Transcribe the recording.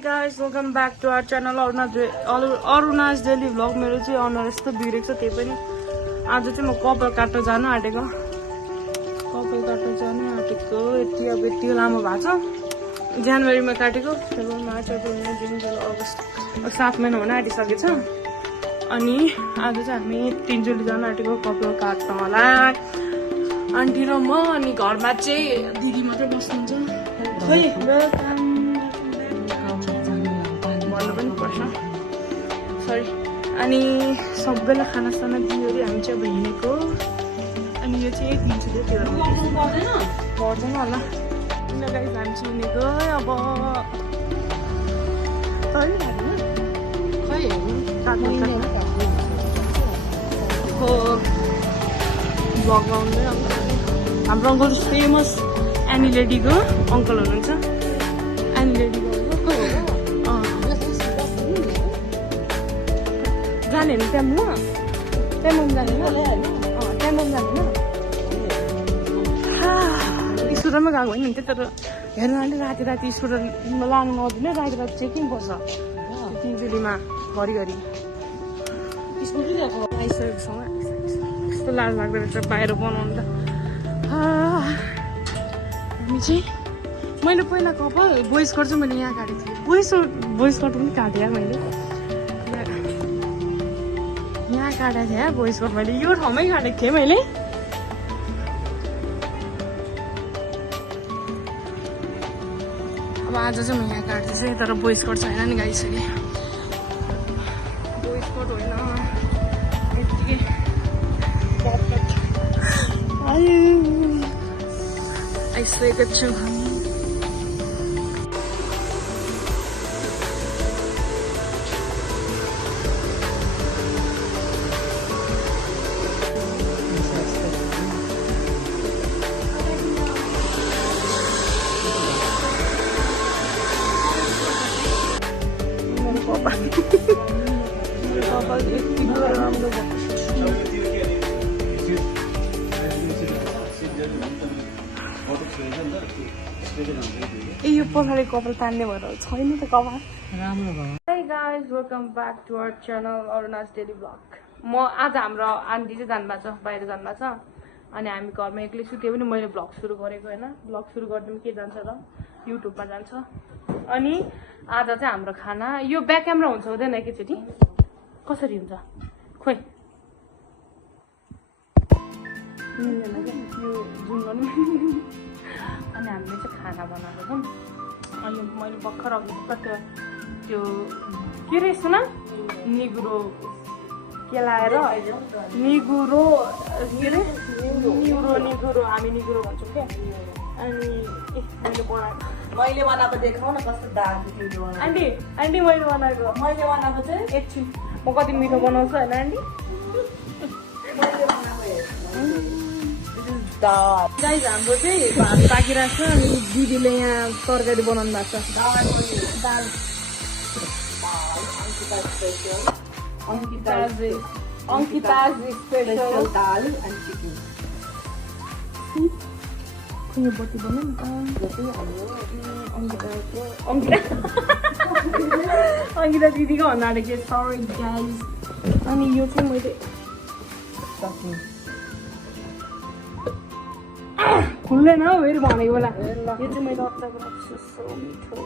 guys, welcome back to our channel Aruna's Daily Vlog. मेरो चाहिँ अनुहार यस्तो बिग्रेको छ त्यही पनि आज चाहिँ म कपाल काट्न जान आँटेको यति अब यति लामो भएको छ जनवरीमा काटेको फेब्रुअरी मार्च अप्रिल मे जुन जुलाई अगस्त 7 महिना हुन आँटिसकेछ अनि आज चाहिँ हामी तीनचोटि जान आँटेको कपाल काट्न होला आन्टी र म अनि घरमा चाहिँ दिदी मात्रै बस्नुहुन्छ खोइ भन्नु पनि पर्छ सरी अनि सबैलाई खानासाना दियो अरे हामी चाहिँ अब हिँडेको अनि यो चाहिँ एक दिन्छु त्यो पर्दैन होला किन गाइस हामी चाहिँ हिँडेको अब हो भ्लग आउँदै हाम्रो अङ्कल फेमस एनी लेडीको अङ्कल हुनुहुन्छ एनी लेडीको जाने होइन त्यहाँ जाने स्टुडेन्टमा गएको होइन त्यो तर हेर्नु अहिले राति स्टुडेन्टमा लानु नदिने राति चेकिङ पर्छ तिनचुलीमा घरिघरि आइसकेको छौँ यस्तो लाज लाग्दो रहेछ बाहिर बनाउनु त हामी चाहिँ मैले पहिला कपाल बोइस कट चाहिँ मैले यहाँ काटेको थिएँ बोइस कट पनि काटेँ मैले यहाँ काटेको थिएँ बोइस कट मैले यो ठाउँमै काटेको थिएँ मैले अब आज चाहिँ म यहाँ काट्दैछु तर बोइस कट छैन नि गाइसके बोइस कट होइन यत्तिकै आइसकेको छु ए यो पछाडि कपाल तान्ने भएर छैन त कपाल राम्रो भयो Hey guys, welcome back to our channel Aruna's Daily Vlog. म आज हाम्रो आन्टी चाहिँ जानुभएको छ बाहिर जानुभएको छ अनि हामी घरमा एक्लै छु त्यो पनि मैले भ्लग सुरु गरेको होइन भ्लग सुरु गर्दा के जान्छ र युट्युबमा जान्छ अनि आज चाहिँ हाम्रो खाना यो ब्याक क्यामेरा हुन्छ हुँदैन एकैचोटि कसरी हुन्छ खोइ यो जुन गर्नु अनि हामीले चाहिँ खाना बनाएको छौँ अनि मैले भर्खर अघि त्यो के रहेछ न निगुरो केलाएर निगुरो के अरे निगुरो हामी निगुरो भन्छौँ क्या अनि मैले बनाएको देखाउ न कस्तो दाल आन्टी मैले बनाएको चाहिँ एकछिन म कति मिठो बनाउँछु होइन आन्टी गाइस हाम्रो चाहिँ भात पाकिरहेको छ अनि दिदीले यहाँ तरकारी बनाउनु भएको छ दाल अंकिता स्पेशल दाल एन्ड चिकन कुनै बत्ती बनाउँ अंकिता दिदीको भन्नाले के सरी गाइस अनि यो चाहिँ मैले खुल्दैन हौ फेरि भनेको बेला यो चाहिँ मैले अचार बनाएको छु मिठो